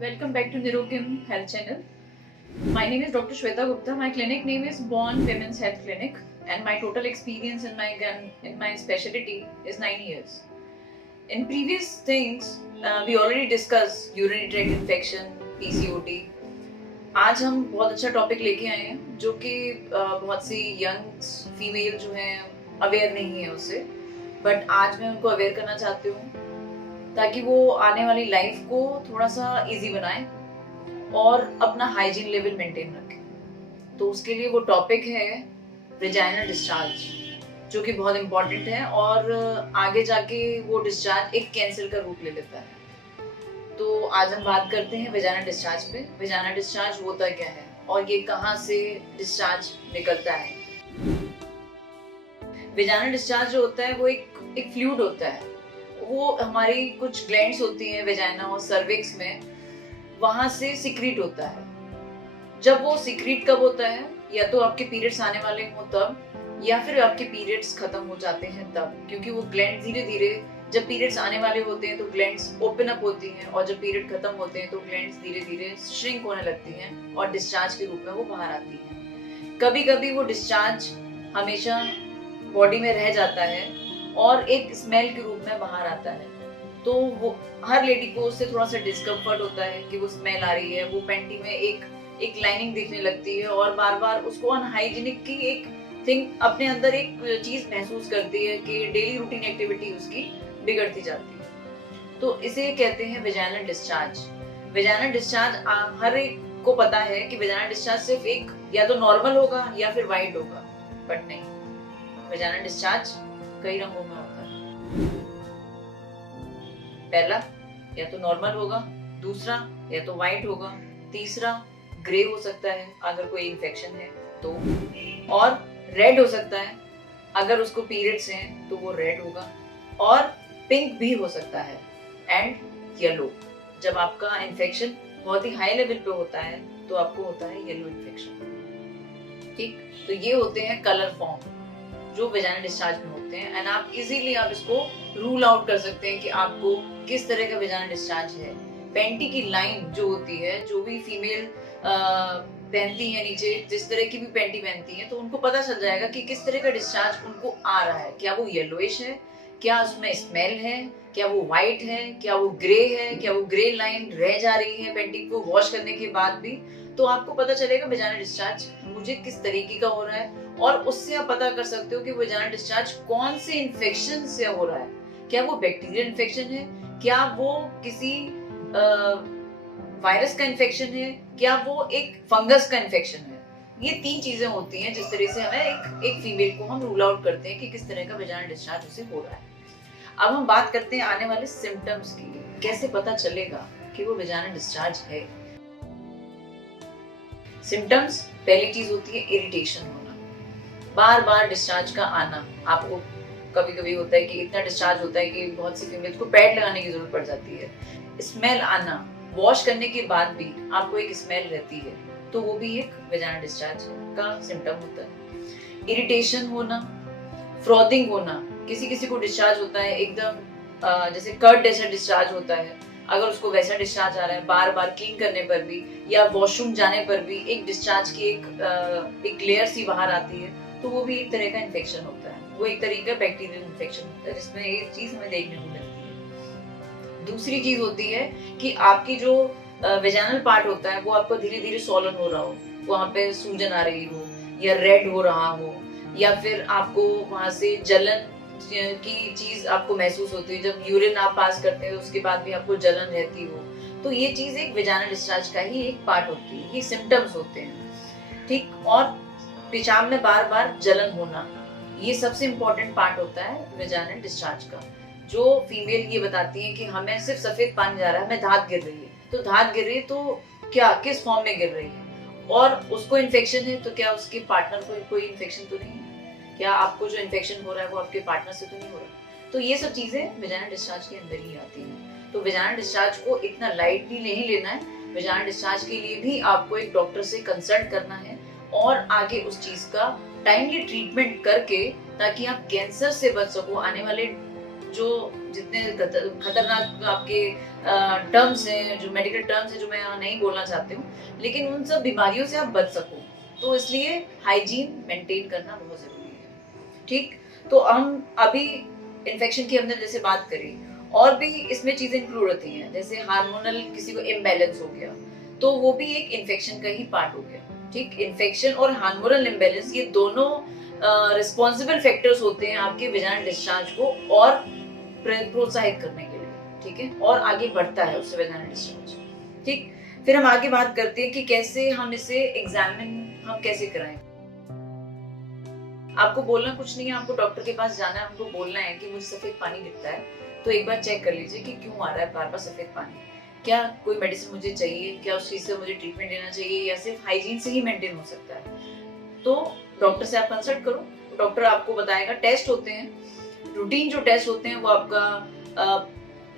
Welcome back to Nirokim Health Channel. My name is Dr. Shweta Gupta. My clinic name is Born Women's Health Clinic, and my total experience in my specialty is 9 years. In previous things, we already discussed urinary tract infection, PCOD. आज हम बहुत अच्छा topic लेके आए हैं जो कि बहुत सी यंग फीमेल जो हैं अवेयर नहीं है उससे, बट आज मैं उनको अवेयर करना चाहती हूँ ताकि वो आने वाली लाइफ को थोड़ा सा इजी बनाए और अपना हाइजीन लेवल मेंटेन रखें। तो उसके लिए वो टॉपिक है वेजाइनल डिस्चार्ज, जो कि बहुत इम्पोर्टेंट है और आगे जाके वो डिस्चार्ज एक कैंसर का रूप ले लेता है। तो आज हम बात करते हैं वेजाइनल डिस्चार्ज पे। वेजाइनल डिस्चार्ज होता क्या है और ये कहाँ से डिस्चार्ज निकलता है। वेजाइनल डिस्चार्ज जो होता है वो एक फ्लूइड होता है। वो हमारी कुछ ग्लैंड्स होती हैं वेजाइना और सर्विक्स में, वहां से सिक्रीट होता है। जब वो सिक्रीट कब होता है, या तो आपके पीरियड्स आने वाले हो तब, या फिर आपके पीरियड्स खत्म हो जाते हैं तब, क्योंकि वो ग्लैंड धीरे धीरे, जब पीरियड्स आने वाले होते हैं तो ग्लैंड्स ओपन अप होती हैं और जब पीरियड खत्म होते हैं तो ग्लैंड्स धीरे धीरे श्रिंक होने लगती हैं और डिस्चार्ज के रूप में वो बाहर आती हैं। कभी कभी वो डिस्चार्ज हमेशा बॉडी में रह जाता है और एक स्मेल के रूप में बाहर आता है। तो वो हर लेडी को उससे थोड़ा सा डिस्कम्फर्ट होता है कि वो स्मेल आ रही है, वो पैंटी में एक लाइनिंग दिखने लगती है और बार बार उसको अनहाइजीनिक की एक थिंग अपने अंदर एक चीज महसूस करती है कि डेली रूटीन एक्टिविटी उसकी बिगड़ती जाती है। तो इसे कहते हैं वेजाइनल डिस्चार्ज। वेजाइनल डिस्चार्ज हर एक को पता है कि वेजाइनल डिस्चार्ज सिर्फ एक या तो नॉर्मल होगा या फिर वाइट होगा, बट नहीं, वेजाइनल डिस्चार्ज कई रंगों में होता है। पहला या तो नॉर्मल होगा, दूसरा या तो वाइट होगा, तीसरा ग्रे हो सकता है अगर कोई इन्फेक्शन है तो, और रेड हो सकता है अगर उसको पीरियड्स हैं तो वो रेड होगा, और पिंक भी हो सकता है, एंड येलो। जब आपका इन्फेक्शन बहुत ही हाई लेवल पे होता है तो आपको होता है येलो इन्फेक्शन। ठीक, तो ये होते हैं कलर फॉर्म जो वेजाइनल डिस्चार्ज में होते हैं, एंड आप इजीली आप इसको रूल आउट कर सकते हैं कि आपको किस तरह का वेजाइनल डिस्चार्ज है। पैंटी की लाइन जो होती है, जो भी फीमेल पहनती है नीचे, जिस तरह की भी पैंटी पहनती है, तो उनको पता चल जाएगा कि किस तरह का डिस्चार्ज उनको आ रहा है। क्या वो येलोइश है, क्या उसमें स्मेल है, क्या वो व्हाइट है, क्या वो ग्रे है, क्या वो ग्रे लाइन रह जा रही है पैंटी को वॉश करने के बाद भी। तो आपको पता चलेगा वेजाइनल डिस्चार्ज मुझे किस तरीके का हो रहा है, और उससे आप पता कर सकते हो कि वेजाइनल डिस्चार्ज कौन से इन्फेक्शन से हो रहा है। क्या वो बैक्टीरियल इन्फेक्शन है, क्या वो किसी वायरस का इन्फेक्शन है, क्या वो एक फंगस का इन्फेक्शन है। ये तीन चीजें होती हैं जिस तरह से हमें एक फीमेल को हम रूल आउट करते हैं कि किस तरह का वेजाइनल डिस्चार्ज उसे हो रहा है। अब हम बात करते हैं आने वाले सिम्टम्स की। कैसे पता चलेगा कि वो वेजाइनल डिस्चार्ज है। सिम्टम्स, पहली चीज होती है इरिटेशन होना, बार बार डिस्चार्ज का आना। आपको कभी कभी होता है कि इतना डिस्चार्ज होता है कि बहुत सी फीमेल्स को पैड लगाने की जरूरत पड़ जाती है। स्मेल आना, वॉश करने के बाद भी आपको एक स्मेल रहती है, तो वो भी एक वेजाइनल डिस्चार्ज का सिम्टम होता है। इरिटेशन होना, फ्रॉथिंग होना, किसी किसी को डिस्चार्ज होता है एकदम जैसे कर्ड जैसा डिस्चार्ज होता है। अगर उसको वैसा डिस्चार्ज आ रहा है बार बार क्लीन करने पर भी या वॉशरूम जाने पर भी एक डिस्चार्ज की एक लेयर सी बाहर आती है, तो वो भी एक तरह का इन्फेक्शन होता है। वो एक तरीके का बैक्टीरियल इन्फेक्शन होता है जिसमें ये चीज हमें देखने को मिलती है। दूसरी चीज होती है कि आपकी जो वेजाइनल पार्ट होता है वो आपको धीरे धीरे सॉलन हो रहा हो, वहां पे सूजन आ रही हो या रेड हो रहा हो, या फिर आपको वहां से जलन की चीज आपको महसूस होती है। जब यूरिन आप पास करते हैं उसके बाद भी आपको जलन रहती हो, तो ये चीज एक वेजाइनल डिस्चार्ज का ही एक पार्ट होती है। ये सिम्टम्स होते हैं। ठीक, और पेशाब में बार बार जलन होना, ये सबसे इम्पोर्टेंट पार्ट होता है वेजाइनल डिस्चार्ज का। जो फीमेल ये बताती है कि हमें सिर्फ सफेद पानी जा रहा है, हमें धात गिर रही है, तो धात गिर रही है तो क्या, किस फॉर्म में गिर रही है, और उसको इन्फेक्शन है तो क्या उसके पार्टनर को कोई इन्फेक्शन तो नहीं है, क्या आपको जो इन्फेक्शन हो रहा है वो आपके पार्टनर से तो नहीं हो रहा। तो ये सब चीजें वेजाइनल डिस्चार्ज के अंदर ही आती हैं। तो वेजाइनल डिस्चार्ज को इतना लाइटली नहीं लेना है। वेजाइनल डिस्चार्ज के लिए भी आपको एक डॉक्टर से कंसल्ट करना है और आगे उस चीज का टाइमली ट्रीटमेंट करके, ताकि आप कैंसर से बच सको। आने वाले जो जितने खतरनाक आपके टर्म्स हैं, जो मेडिकल टर्म्स हैं जो मैं यहाँ नहीं बोलना चाहती हूँ, लेकिन उन सब बीमारियों से आप बच सको, तो इसलिए हाइजीन मेंटेन करना बहुत जरूरी है। ठीक, तो हम अभी इन्फेक्शन की हमने जैसे बात करी, और भी इसमें चीजें इंक्लूड होती हैं, जैसे हार्मोनल किसी को इम्बैलेंस हो गया तो वो भी एक इन्फेक्शन का ही पार्ट हो गया। ठीक, इन्फेक्शन और हार्मोनल इम्बैलेंस ये दोनों रिस्पॉन्सिबल फैक्टर्स होते हैं आपके वेजाइनल डिस्चार्ज को और प्रोत्साहित करने के लिए। ठीक है, और आगे बढ़ता है उससे वेजाइनल डिस्चार्ज। ठीक, फिर हम आगे बात करते हैं कि कैसे हम इसे एग्जामिन हम कैसे कराएं। आपको बोलना कुछ नहीं है, आपको डॉक्टर के पास जाना है, आपको बोलना है कि मुझे सफेद पानी दिखता है, तो एक बार चेक कर लीजिए कि क्यों आ रहा है बार बार सफेद पानी, क्या कोई मेडिसिन मुझे चाहिए, क्या उस चीज से मुझे ट्रीटमेंट लेना चाहिए, या सिर्फ हाइजीन से ही मेंटेन हो सकता है। तो डॉक्टर से आप कंसल्ट करो, डॉक्टर आपको बताएगा। टेस्ट होते हैं, रूटीन जो टेस्ट होते हैं वो आपका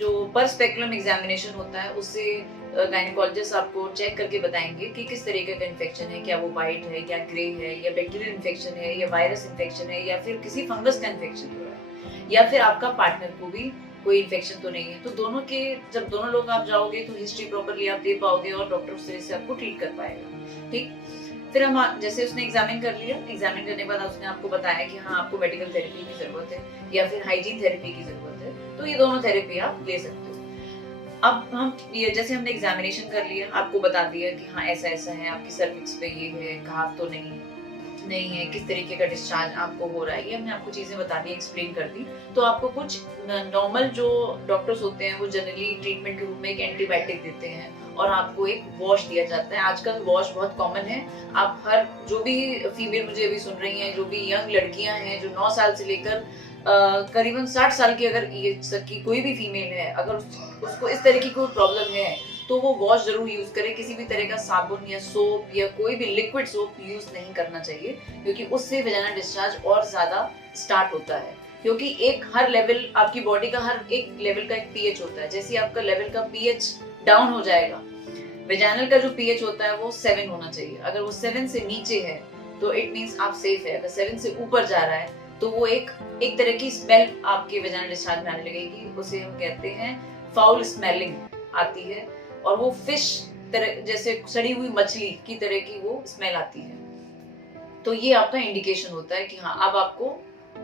जो पर स्पेकुलम एग्जामिनेशन होता है उससे गायनेकोलॉजिस्ट आपको चेक करके बताएंगे कि किस तरीके का इन्फेक्शन है, क्या वो वाइट है, क्या ग्रे है, या बैक्टीरियल इन्फेक्शन है, या वायरस इन्फेक्शन है, या फिर किसी फंगस का इन्फेक्शन हो रहा है, या फिर आपका पार्टनर को भी कोई इन्फेक्शन तो नहीं है। तो दोनों के, जब दोनों लोग आप जाओगे तो हिस्ट्री प्रॉपरली आप दे पाओगे और डॉक्टर उस तरह से आपको ट्रीट कर पाएगा। ठीक, फिर हम जैसे उसने एग्जामिन कर लिया, एग्जामिन करने के बाद उसने आपको बताया कि हाँ आपको मेडिकल थेरेपी की जरूरत है या फिर हाइजीन थेरेपी की जरूरत है, तो ये दोनों थेरेपी आप ले सकते हो। अब हम ये जैसे हमने एग्जामिनेशन कर लिया, आपको बता दिया कि हाँ ऐसा ऐसा है, आपकी सर्विक्स पे ये है, घाव तो नहीं है, किस तरीके का डिस्चार्ज आपको हो रहा है, ये हमने आपको चीजें बता दी, एक्सप्लेन कर दी। तो आपको कुछ नॉर्मल जो डॉक्टर्स होते हैं वो जनरली ट्रीटमेंट के रूप में एक एंटीबायोटिक देते हैं और आपको एक वॉश दिया जाता है। आजकल वॉश बहुत कॉमन है, आप हर जो भी फीमेल मुझे अभी सुन रही हैं, जो भी यंग लड़कियां हैं जो 9 साल से लेकर करीबन 60 साल की अगर एज तक की कोई भी फीमेल है, अगर उसको इस तरह की कोई प्रॉब्लम है तो वो वॉश जरूर यूज करे। किसी भी तरह का साबुन या सोप या कोई भी लिक्विड सोप यूज नहीं करना चाहिए, क्योंकि उससे वेजाइनल डिस्चार्ज और ज्यादा स्टार्ट होता है। क्योंकि एक हर लेवल, आपकी बॉडी का हर एक लेवल का एक पीएच होता है, जैसे आपका लेवल का पीएच डाउन हो जाएगा, वेजाइनल का जो पीएच होता है वो 7 होना चाहिए। अगर वो 7 से नीचे है तो इट मींस आप सेफ है। अगर 7 से ऊपर जा रहा है तो वो एक तरह की स्मेल आपके वेजाइनल डिस्चार्ज में आने लगेगी, उसे हम कहते हैं फाउल स्मेलिंग आती है, और वो फिश तरह, जैसे सड़ी हुई मछली की तरह की वो स्मेल आती है। तो ये आपका इंडिकेशन होता है कि हाँ अब आपको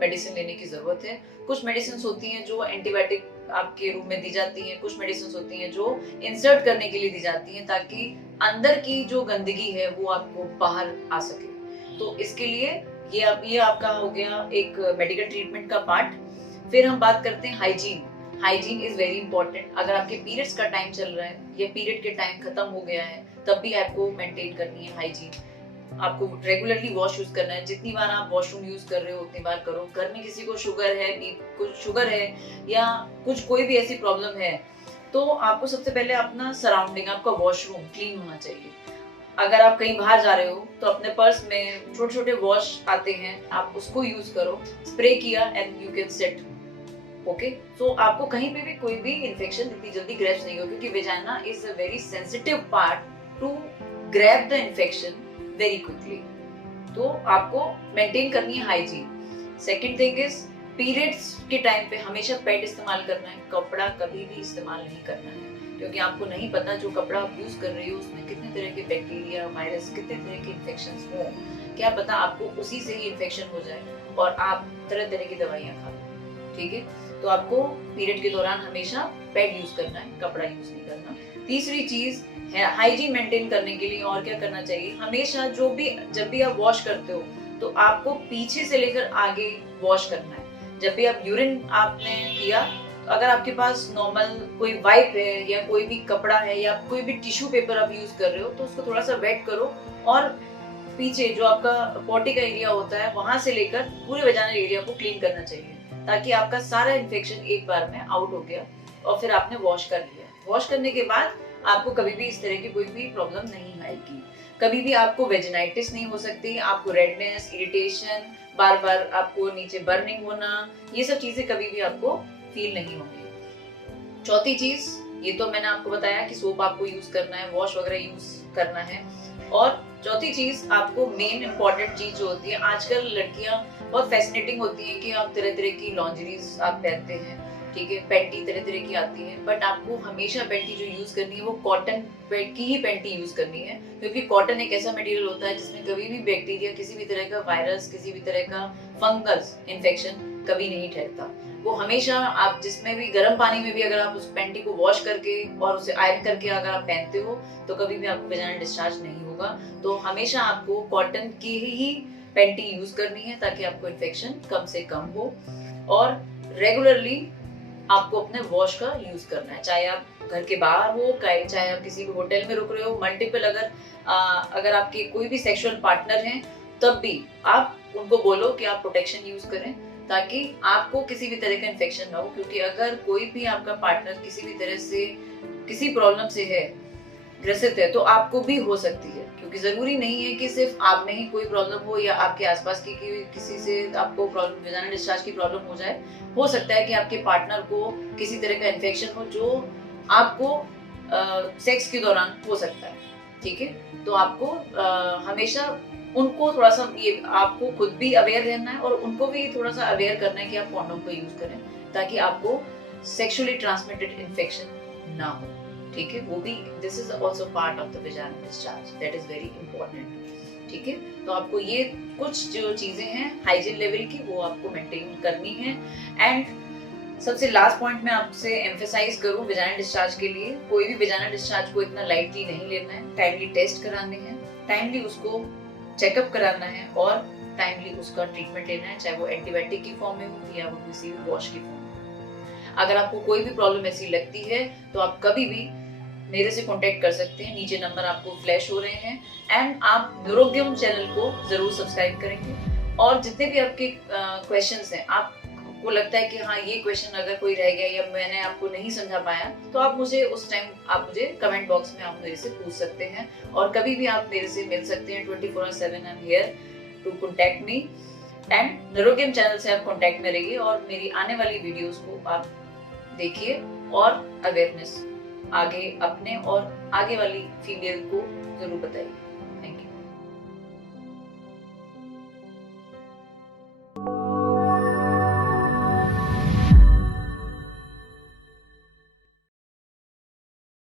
मेडिसिन लेने की जरूरत है। कुछ मेडिसिन होती हैं जो एंटीबायोटिक आपके रूम में दी जाती हैं, कुछ मेडिसिन होती हैं जो इंसर्ट करने के लिए दी जाती हैं ताकि अंदर की जो गंदगी है वो आपको बाहर आ सके। तो इसके लिए ये आपका हो गया एक मेडिकल ट्रीटमेंट का पार्ट। फिर हम बात करते हैं hygiene. Hygiene is very important. अगर आपके पीरियड्स का टाइम चल रहा है या पीरियड के टाइम खत्म हो गया है तब भी आपको मेंटेन करनी है हाइजीन। आपको रेगुलरली वॉश यूज करना है, जितनी बार आप वॉशरूम यूज कर रहे हो उतनी बार करो। घर में किसी को शुगर है या कुछ कोई भी ऐसी प्रॉब्लम है तो आपको सबसे पहले अपना सराउंडिंग, आपका वॉशरूम क्लीन होना चाहिए। अगर आप कहीं बाहर जा रहे हो तो अपने पर्स में छोटे छोटे वॉश आते हैं, आप उसको यूज करो। स्प्रे किया and you can set. Okay, तो आपको कहीं पे भी कोई भी इन्फेक्शन इतनी जल्दी ग्रैब नहीं हो, क्योंकि vagina is a very sensitive part two grab the infection very quickly. तो आपको मेंटेन करनी है hygiene. Second thing is periods के टाइम पे हमेशा पैड इस्तेमाल करना है, कपड़ा कभी भी इस्तेमाल नहीं करना है, क्योंकि आपको नहीं पता जो कपड़ा आप यूज कर रही हो उसमें कितने तरह के बैक्टीरिया, वायरस, कितने तरह के इन्फेक्शंस हो। क्या पता आपको उसी से ही इन्फेक्शन हो जाए और आप तरह तरह की दवाइयां खा लो। ठीक है, तो आपको पीरियड के दौरान हमेशा पैड यूज करना है, कपड़ा यूज नहीं करना। तीसरी चीज है हाइजीन मेंटेन करने के लिए और क्या करना चाहिए, हमेशा जब भी आप वॉश करते हो तो आपको पीछे से लेकर आगे वॉश करना है। जब भी आप यूरिन आपने किया, अगर आपके पास नॉर्मल कोई वाइप है या कोई भी कपड़ा है या कोई भी टिश्यू पेपर आप यूज कर रहे हो तो उसको थोड़ा सा वेट करो और पीछे जो आपका पॉटी का एरिया होता है वहां से लेकर पूरे वेजाइनल एरिया को क्लीन करना चाहिए, ताकि आपका सारा इन्फेक्शन एक बार में आउट हो गया और फिर आपने वॉश कर लिया। वॉश करने के बाद आपको कभी भी इस तरह की कोई भी प्रॉब्लम नहीं आएगी, कभी भी आपको वेजिनाइटिस नहीं हो सकती, आपको रेडनेस, इरिटेशन, बार बार आपको नीचे बर्निंग होना, ये सब चीजें कभी भी आपको फील नहीं होंगी। चौथी चीज, ये तो मैंने आपको बताया कि सोप आपको यूज करना है, वॉश वगैरह यूज करना है। और चौथी चीज आपको मेन इंपॉर्टेंट चीज जो होती है, आजकल लड़कियां बहुत फैसिनेटिंग होती हैं कि आप तरह तरह की लॉन्जरीज आप पहनते हैं ठीक है, पैंटी तरह तरह की आती है, बट आपको हमेशा पैंटी जो यूज करनी है वो कॉटन की ही पैंटी यूज करनी है, क्योंकि कॉटन एक ऐसा मटेरियल होता है जिसमें कभी भी बैक्टीरिया, किसी भी तरह का वायरस, किसी भी तरह का फंगस इन्फेक्शन कभी नहीं ठहरता। वो हमेशा आप जिसमें भी गर्म पानी में भी अगर आप उस पैंटी को वॉश करके और उसे आयरन करके अगर आप पहनते हो तो कभी भी आपको वेजाइनल डिस्चार्ज नहीं होगा। तो हमेशा आपको कॉटन की ही पैंटी यूज करनी है ताकि आपको इन्फेक्शन कम से कम हो। और रेगुलरली आपको अपने वॉश का यूज करना है, चाहे आप घर के बाहर हो, चाहे आप किसी भी होटल में रुक रहे हो, मल्टीपल अगर आपके कोई भी सेक्सुअल पार्टनर हैं तब भी आप उनको बोलो कि आप प्रोटेक्शन यूज करें ताकि आपको किसी भी तरह का इन्फेक्शन ना हो। क्योंकि अगर कोई भी आपका पार्टनर किसी भी तरह से किसी प्रॉब्लम से है, ग्रसित है, तो आपको भी हो सकती है। क्योंकि जरूरी नहीं है कि सिर्फ आप में ही कोई प्रॉब्लम हो या आपके आसपास की किसी से आपको प्रॉब्लम, वेजाइनल डिस्चार्ज की प्रॉब्लम हो जाए। हो सकता है कि आपके पार्टनर को किसी तरह का इन्फेक्शन हो जो आपको सेक्स के दौरान हो सकता है, ठीक है। तो आपको हमेशा उनको थोड़ा सा ये आपको खुद भी अवेयर रहना है और उनको भी थोड़ा सा अवेयर करना है कि आप कॉन्डोम का यूज करें ताकि आपको सेक्सुअली ट्रांसमिटेड इन्फेक्शन ना हो, ठीक है। वो भी this is also part of the vaginal discharge, that is very important, ठीक है। तो आपको ये कुछ जो चीजें हैं हाइजीन लेवल की वो आपको मेंटेन करनी है। एंड सबसे लास्ट पॉइंट मैं आपसे एम्फेसाइज करूं वेजाइनल डिस्चार्ज के लिए, कोई भी वेजाइनल डिस्चार्ज को इतना लाइटली नहीं लेना है। टाइमली टेस्ट कराने हैं, टाइमली उसको चेकअप कराना है और टाइमली उसका ट्रीटमेंट लेना है, चाहे वो एंटीबायोटिक की फॉर्म में हो या वो किसी भी वॉश की फॉर्म में। अगर आपको कोई भी प्रॉब्लम ऐसी लगती है तो आप कभी भी मेरे से कांटेक्ट कर सकते हैं, नीचे नंबर आपको फ्लैश हो रहे हैं। एंड आप न्यूरोग्यम चैनल को जरूर सब्सक्राइब करेंगे और जितने भी आपके क्वेश्चंस हैं, आपको लगता है कि हाँ ये क्वेश्चन अगर कोई रह गया या मैंने आपको नहीं समझा पाया, तो आप मुझे उस टाइम आप मुझे कमेंट बॉक्स में आप मेरे से पूछ सकते हैं और कभी भी आप मेरे से मिल सकते हैं। 24/7 I am here to contact me. And Neurogym channel से आप कॉन्टेक्ट में रहिए और मेरी आने वाली वीडियोस को आप देखिए और अवेयरनेस आगे अपने और आगे वाली फीमेल को जरूर बताइए।